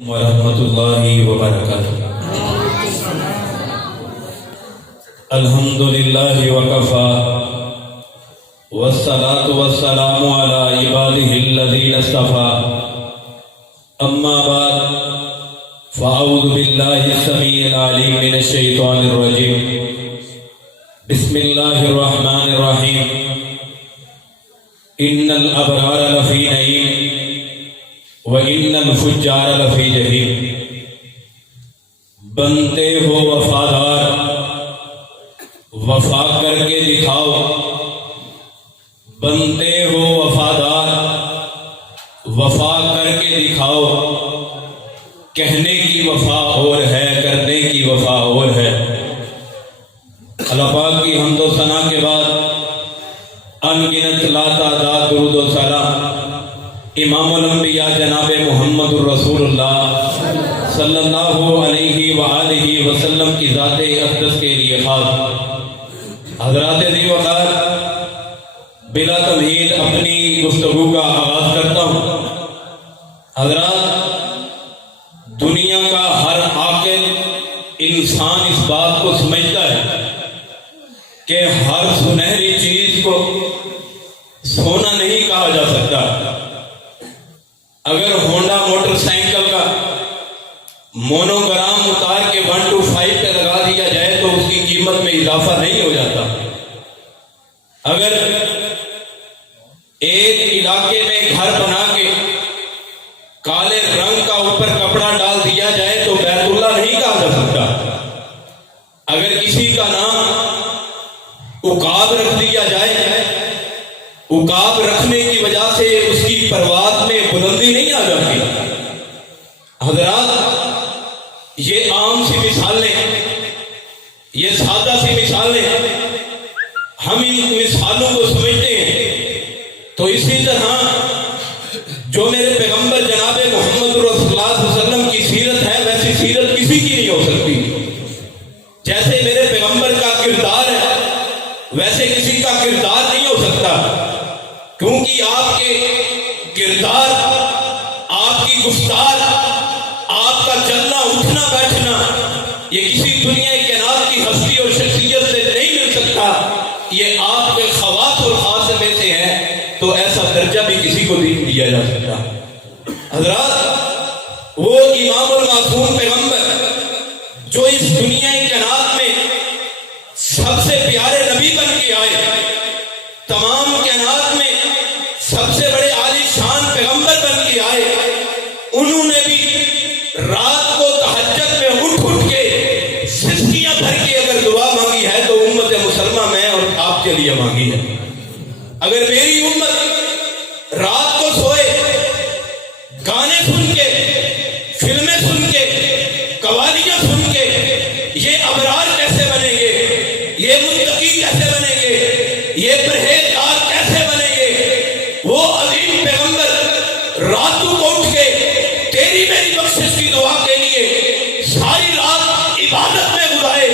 ورحمۃ اللہ وبرکاتہ۔ الحمد للہ وکفی والصلاة والسلام علی عباده الذین اصطفی، اما بعد فاعوذ باللہ السمیع العلیم من الشیطان الرجیم، بسم اللہ الرحمن الرحیم۔ ان الابرار لفی نعیم وَإِنَّ الْفُجَّارَ لَفِي جَحِيمٍ۔ بنتے ہو وفادار، وفا کر کے دکھاؤ۔ بنتے ہو وفادار، وفا کر کے دکھاؤ۔ کہنے کی وفا اور ہے، کرنے کی وفا اور ہے۔ اللہ پاک کی حمد و ثنا کے بعد ان گنت لا تعداد درود و سلام امام الانبیاء جناب محمد الرسول اللہ صلی اللہ علیہ وآلہ وسلم کی ذات اقدس کے لیے خاص۔ حضرات ذی وقار، بلا تمہید اپنی گفتگو کا آغاز کرتا ہوں۔ حضرات، دنیا کا ہر عاقل انسان اس بات کو سمجھتا ہے کہ ہر سنہری چیز کو سونا نہیں کہا جا سکتا۔ اگر ہونڈا موٹر سائیکل کا مونو گرام اتار کے 125 پہ لگا دیا جائے تو اس کی قیمت میں اضافہ نہیں ہو جاتا۔ اگر ایک علاقے میں گھر بنا کے کالے رنگ کا اوپر کپڑا ڈال دیا جائے تو بیت اللہ نہیں کہا جا سکتا۔ اگر کسی کا نام عقاب رکھ دیا جائے، عقاب رکھنے کی وجہ سے اس کی پرواز میں بلندی نہیں آ جاتی۔ حضرات، یہ عام سی مثالیں، یہ سادہ سی مثالیں، ہم ان مثالوں کو سمجھتے ہیں تو اسی طرح جو میرے پیغمبر جناب محمد رسول اللہ صلی اللہ علیہ وسلم کی سیرت ہے ویسی سیرت کسی کی نہیں ہو سکتی۔ جیسے میرے پیغمبر کا کردار ہے ویسے کسی کا کردار نہیں ہو سکتا، کیونکہ آپ کے کردار، آپ کی گفتار، آپ کا چلنا اٹھنا بیٹھنا یہ کسی دنیا کائنات کی ہستی اور شخصیت سے نہیں مل سکتا۔ یہ آپ کے خواص اور خاص میں سے ہے تو ایسا درجہ بھی کسی کو نہیں دیا جا سکتا۔ حضرات، وہ امام المعصوم پیغمبر جو اس دنیا کائنات میں سب سے پیارے نبی بن کے آئے، تمام کائنات میں سب سے بڑے عالی شان پیغمبر بن کے آئے، انہوں نے بھی رات کو تہجد میں اٹھ کے سسکیاں بھر کے اگر دعا مانگی ہے تو امت مسلمہ میں اور آپ کے لیے مانگی ہے۔ اگر میری امت رات کو سوئے گانے سن کے، فلمیں سن کے، قوالیاں سن کے، یہ ابرار کیسے بنیں گے، یہ متقی کیسے بنیں گے، یہ پرہیزگار کیسے بنیں گے؟ وہ عظیم پیغمبر راتوں کو اٹھ کے تیری میری بخشش کی دعا کے لیے ساری رات عبادت میں گزارے،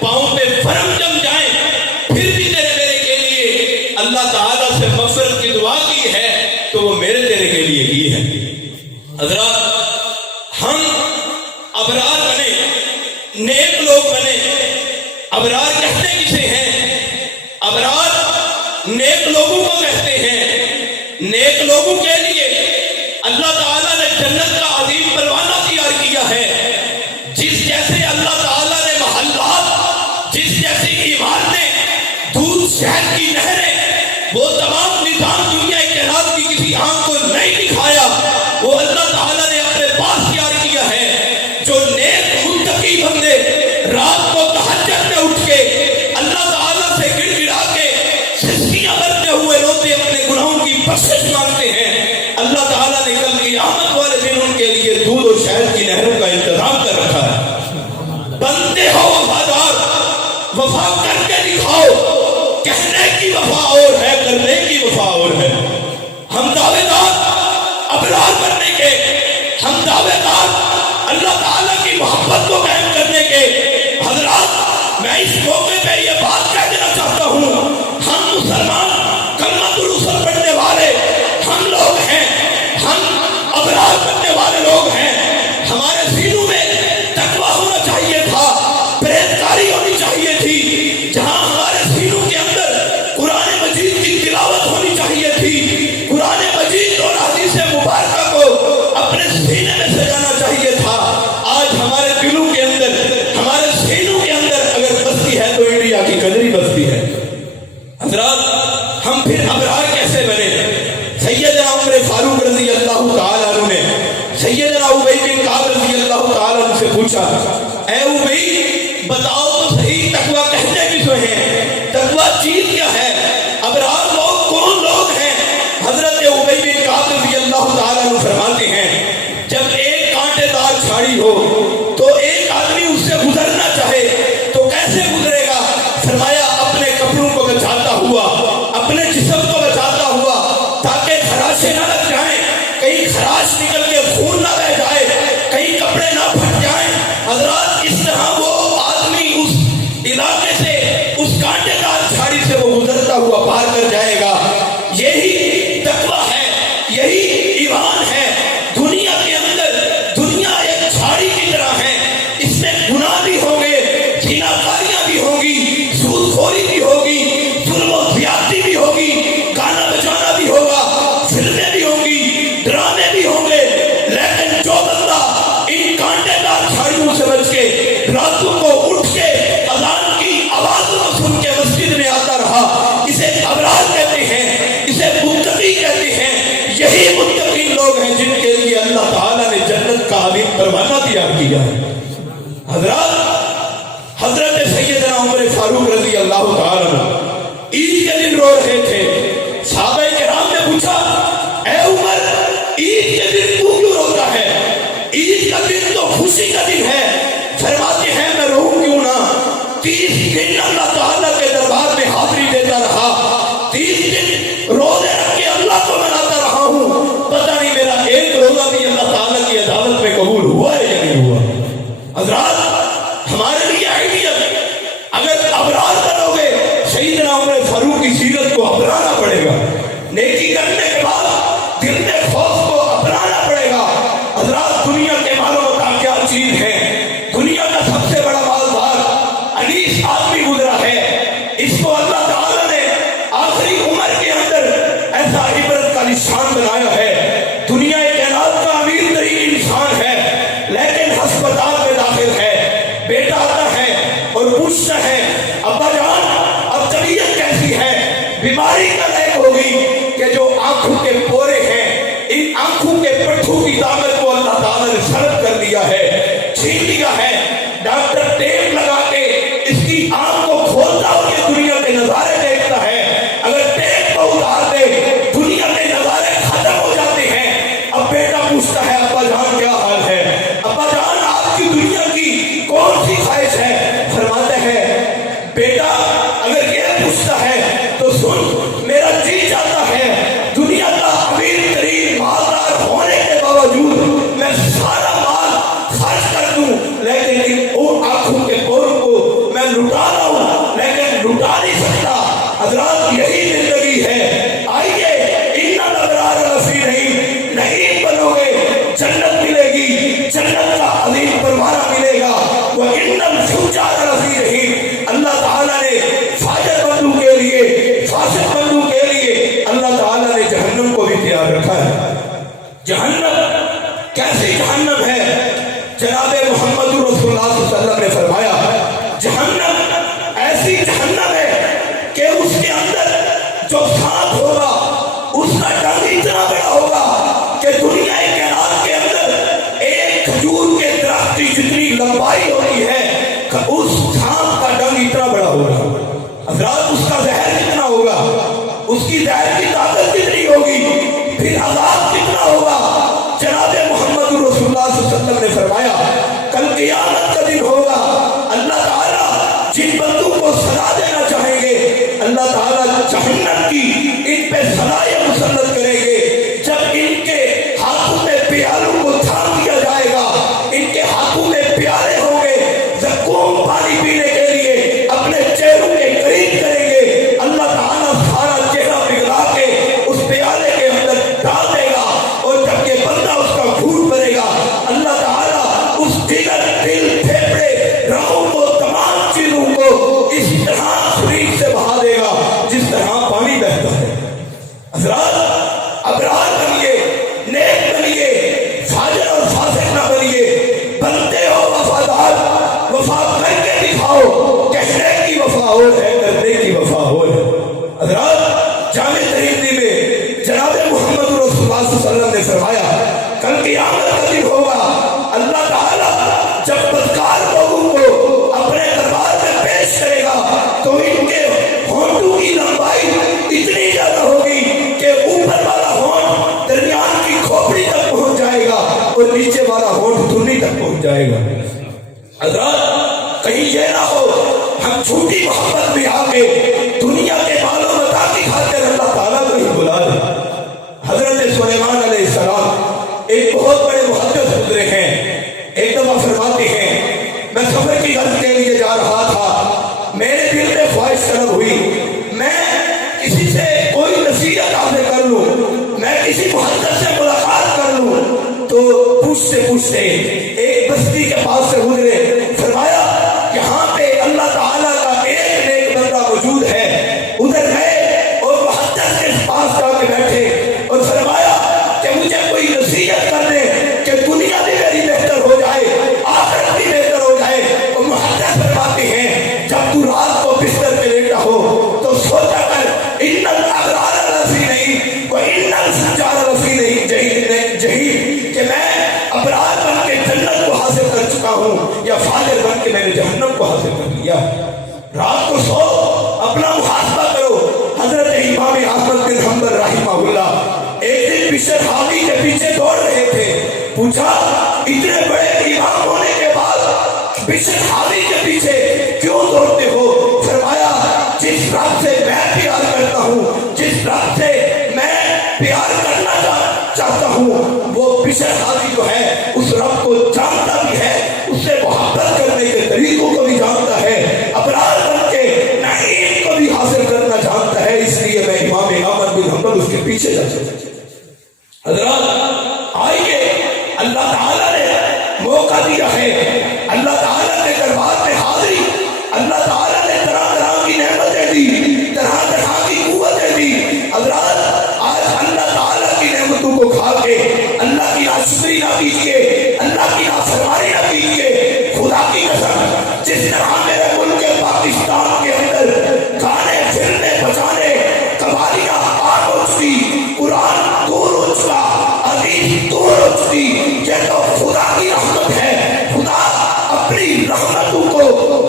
پاؤں پہ فرم جم جائیں، پھر بھی تیرے میرے کے لیے اللہ تعالیٰ سے مغفرت کی دعا کی ہے تو وہ میرے تیرے کے لیے کی ہے۔ حضرات، ہم ابرار بنے، نیک لوگ بنے۔ ابرار کہتے کسے ہیں؟ ابرار نیک لوگوں کو کہتے ہیں۔ نیک لوگوں کے لیے اللہ تعالیٰ نے جنت کا عظیم پروانہ تیار کیا ہے۔ جس جیسے اللہ تعالیٰ نے محلات، جس جیسی عمارتیں، دودھ شہد کی نہریں، وہ تمام نظام دنیا کائنات کی کسی آنکھ کو نہیں دکھایا، وہ اللہ تعالیٰ نے اپنے پاس تیار کیا ہے۔ جو نیک متقی بندے رات کو تہجد میں اٹھ کے اللہ تعالیٰ سے گڑ گڑا کے سسکیاں بھرتے ہوئے روتے اپنے گناہوں کی بخشش مانگتے ہیں، اللہ تعالیٰ نے کل قیامت والے دن ان کے لیے دودھ اور شہد کی نہروں کا انتظام کر رکھا ہے۔ بنتے ہو وفادار، وفا کر کے دکھاؤ۔ کہنے کی وفا اور ہے، کرنے کی وفا اور ہے۔ ہم دعوے دار ابرار بننے کے، ہم دعوے دار اللہ تعالیٰ کی محبت کو قائم کرنے کے۔ حضرات، میں اس موقع پہ یہ بات کہہ دینا چاہتا ہوں، ہم مسلمان کلمۃ الرسول پڑھنے والے ہم لوگ ہیں، ہم ابرار بننے والے لوگ ہیں۔ ابی بن کعب رضی اللہ تعالیٰ عنہ سے پوچھا اے ابی بتاؤ تو صحیح تقویٰ کہتے کس میں ہیں، تقویٰ چیز کیا ہے، ابرار لوگ کون لوگ ہیں؟ حضرت ابی بن کعب رضی اللہ تعالیٰ عنہ فرماتے ہیں جب ایک کانٹے دار جھاڑی ہو تو ایک آدمی اس سے گزرنا چاہے تو کیسے گزرے گا؟ فرمایا اپنے کپڑوں کو بچاتا ہوا، اپنے جسم کو بچاتا ہوا تاکہ خراشیں نہ لگ جائیں، کہیں خراش نکل کے خون نہ بہ جائے، کہیں کپڑے نہ پھٹ جائیں۔ حضرات اس طرح وہ آدمی اس علاقے سے، اس کانٹے دار جھاڑی سے وہ گزرتا ہوا پار کر جائے گا۔ یہی تقویٰ ہے، یہی ایمان ہے۔ دنیا کے اندر دنیا ایک جھاڑی کی طرح ہے، اس میں گناہ بھی ہوں گے، زناکاریاں بھی ہوں گی، سود خوری بھی ہوگی، ظلم و زیادتی بھی ہوگی، گانا بجانا بھی ہوگا، فلمیں بھی ہوں گی، ڈرامے بھی ہوں گے، لیکن جو بندہ ان کانٹے دار جھاڑیوں سے بچ کے راتوں کو اٹھ کے اذان کی آواز کو سن کے مسجد میں آتا رہا، اسے ابرار کہتے ہیں، اسے متقی کہتے ہیں۔ یہی متقین لوگ ہیں جن کے لیے اللہ تعالیٰ نے جنت کا عظیم پروانہ تیار کیا ہے۔ حضرت سیدنا عمر فاروق رضی اللہ تعالیٰ عنہ عید کے دن رو رہے تھے۔ صحابہ کرام نے پوچھا اے عمر عید کے دن تو کیوں روتا ہے؟ عید کا دن تو خوشی کا دن ہے۔ فرماتے ہیں میں روؤں کیوں نہ، 30 دن اللہ تعالیٰ کے دربار میں حاضری دیتا رہا، 30 دن روزے رکھ کے اللہ کو مناتا رہا ہوں، پتہ نہیں میرا ایک روزہ بھی اللہ تعالیٰ کی عدالت میں قبول ہوا ہے یا نہیں ہوا۔ حضرات ہمارے لیے آئیڈیل، اگر ابرار بنو گے سیدنا عمر فاروق کی سیرت کو اپنانا پڑے گا، نیکی کرنے کے بعد دل میں خوف کو اپنانا پڑے گا۔ حضرات دنیا کے مال و متاع کیا چیز ہے؟ دنیا کا سب سے بڑا مالدار انیس آدمی گزرا ہے، اس کو اللہ تعالیٰ نے آخری عمر کے اندر ایسا عبرت کا نشان بنایا ہے۔ دنیا کائنات کا امیر ترین انسان ہے، لیکن ہسپتال میں داخل ہے، بیٹا آتا ہے اور پوچھتا ہے ابا جان اب طبیعت کیسی ہے؟ بیماری کا لائق ہوگی کہ جو آنکھوں کے پورے ہیں، ان آنکھوں کے پٹھوں کی طاقت کو اللہ تعالیٰ نے سلب کر دیا ہے، چھین لیا ہے۔ ڈاکٹر ٹیپ لگا کے اس کی آنکھ کو کھولتا اور یہ دنیا کے نظارے دیکھتا ہے، اگر ٹیپ کو اتار دے دنیا کے نظارے ختم ہو جاتے ہیں۔ اب بیٹا پوچھتا ہے ابا جان کیا حال ہے؟ ابا جان آپ کی دنیا کی کون سی خواہش ہے؟ فرماتا ہے بیٹا اگر یہ پوچھتا ہے تو سن، میرا جی چاہتا ہے دنیا کا امیر ترین مالدار ہونے کے باوجود میں سارا مال خرچ کر دوں، لیکن ان آنکھوں کے پوروں کو میں لٹا رہا ہوں، لیکن لٹا نہیں سکتا۔ حضرات یہی زندگی ہے۔ آئیے ان الابرار لفی نہیں بنو گے، جنت ملے گی، جنت کا عظیم پروانہ ملے گا۔ وَإِنَّ الْفُجَّارَ لَفِي جَحِيمٍ۔ اللہ تعالیٰ نے فاجر بندوں کے لیے، فاسق بندوں کے لیے اللہ تعالیٰ نے جہنم کو بھی تیار رکھا ہے۔ جہنم کیسی جہنم ہے؟ جناب محمد رسول اللہ صلی اللہ علیہ وسلم نے فرمایا جہنم ایسی جہنم ہے کہ اس کے اندر جو سانپ ہوگا اس کا ڈنگ اتنا بڑا ہوگا کہ دنیا کائنات کے اندر ایک کھجور کے درخت کی جتنی لمبائی ہوتی ہے اس سانپ کا ڈنگ اتنا بڑا ہوگا۔ حضرات اس کا زہر کتنا ہوگا، اس کی زہر کی طاقت کتنی ہوگی، پھر عذاب کتنا ہوگا۔ جناب محمد رسول اللہ صلی اللہ علیہ وسلم نے فرمایا کل قیامت کا دن ہوگا، اللہ تعالیٰ جن بندوں کو سزا دینا چاہیں گے اللہ تعالیٰ جہنم کی ان پہ سزائیں مسلط کریں گے۔ جب ان کے ہاتھوں میں پیالوں کو تھام دیا جائے گا، ان کے ہاتھوں میں پیالے ہوں گے، زکوم پانی پینے کے لیے اپنے چہروں کے قریب کریں گے، اللہ تعالیٰ سارا چہرہ پگھلا کے اس پیالے کے اندر ڈال دے گا، اور جب یہ بندہ اس کا خون بھرے گا اللہ تعالیٰ اس دیگر دل پھیپڑے رگوں کو تمام چیزوں کو اس طرح شریک سے بہا دے گا جس طرح پانی بہتا ہے۔ حضرات ابرار بنیے، نیک بنیے، فاجر اور فاسق نہ بنیے، بنتے ہو وفادار، وفا کر کے دکھاؤ، کہنے کی وفا ہو ہے، کرنے کی وفا ہو ہے۔ حضرات جامع ترمذی میں جناب محمد رسول اللہ صلی اللہ علیہ وسلم نے فرمایا کل قیامت کا دن ہوگا، دھنی تک پہنچ جائے گا۔ حضرات کہیں یہ نہ ہو ہم جھوٹی محبت میں آ کے دنیا کے مال و متاع کی خاطر اللہ تعالیٰ کو ہی بلا دیں۔ حضرت سلیمان علیہ السلام ایک بہت بڑے محدث گزرے ہیں، ایک دفعہ فرماتے ہیں میں سفر کی غرض کے لیے جا رہا تھا، میرے دل میں خواہش طلب ہوئی میں کسی سے کوئی نصیحت حاصل کر لوں، میں کسی محدث سے ملاقات کر لوں۔ تو پوچھتے پوچھتے ایک بستی کے پاس سے گزرے، فرمایا یہاں پہ اللہ تعالیٰ کا ایک نیک بندہ موجود ہے۔ ادھر گئے اور محدث کے پاس جا کے بیٹھے اور فرمایا کہ مجھے کوئی نصیحت کر دے کہ دنیا بھی میری بہتر ہو جائے، آخرت بھی بہتر ہو جائے۔ اور محدث فرماتے ہیں جب تو رات کو بستر پہ لیٹا ہو تو سوچا کر ان الابرار لفی نہیں و ان الفجار لفی نہیں جہیم، کہ میں ابرار بن کے جنت کو حاصل کر چکا ہوں یا فاجر بن کے میں نے جہنم کو حاصل کر لیا۔ رات کو سو اپنا محاسبہ کرو۔ حضرت امام احمد بن حنبل رحمہ اللہ ایک دن بشر حاوی کے پیچھے دوڑ رہے تھے، پوچھا اتنے بڑے امام ہونے کے بعد بشر حاوی کے پیچھے کیوں دوڑتے ہو؟ فرمایا جس رب سے میں پیار کرتا ہوں، جس رب سے میں پیار کرنا چاہتا ہوں، وہ بشر حاوی جو ہے اس رب کو جانتا بھی ہے، اس سے محبت کرنے کے طریقوں کو بھی جانتا ہے، ابرار بن کے نعیم کو بھی حاصل کرنا جانتا ہے، اس لیے میں امام احمد بن حنبل اس کے پیچھے جا چکا۔ حضرات آئیے، اللہ تعالیٰ نے موقع دیا ہے، اللہ تعالیٰ کے دربار میں حاضری، اللہ تعالیٰ نے طرح طرح کی نعمتیں دی، طرح طرح کی قوتیں دی۔ حضرات آج اللہ تعالیٰ کی نعمتوں کو کھا کے اللہ کی ناشکری نہ کیجیے، اللہ کی نافرمانی نہ کیجیے۔ خدا کی قسم جس طرح میرے ملک پاکستان کے اندر گانے فلمیں بجانے قوالیاں آگ ہو چکی، قرآن دور ہو چکا، حدیث دور ہو چکی، یہ تو خدا کی رحمت ہے۔ خدا اپنی رحمتوں کو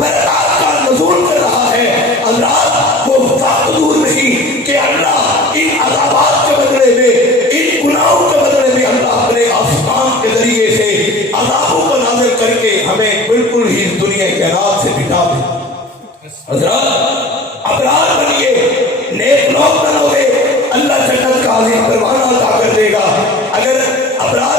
برکات کا نزول کر رہا ہے۔ اللہ وہ وقت دور نہیں کہ اللہ ان عذابات کے بدلے میں، ان گناہوں کے بدلے میں اللہ اپنے آسمان کے ذریعے سے عذابوں کو نازل کر کے ہمیں بالکل ہی دنیا کے انات سے مٹا دے۔ حضرات ابرار بنیے، نیک لوگ بنو گے، اللہ جنت کا عظیم پروانہ عطا کر دے گا۔ اگر ابرار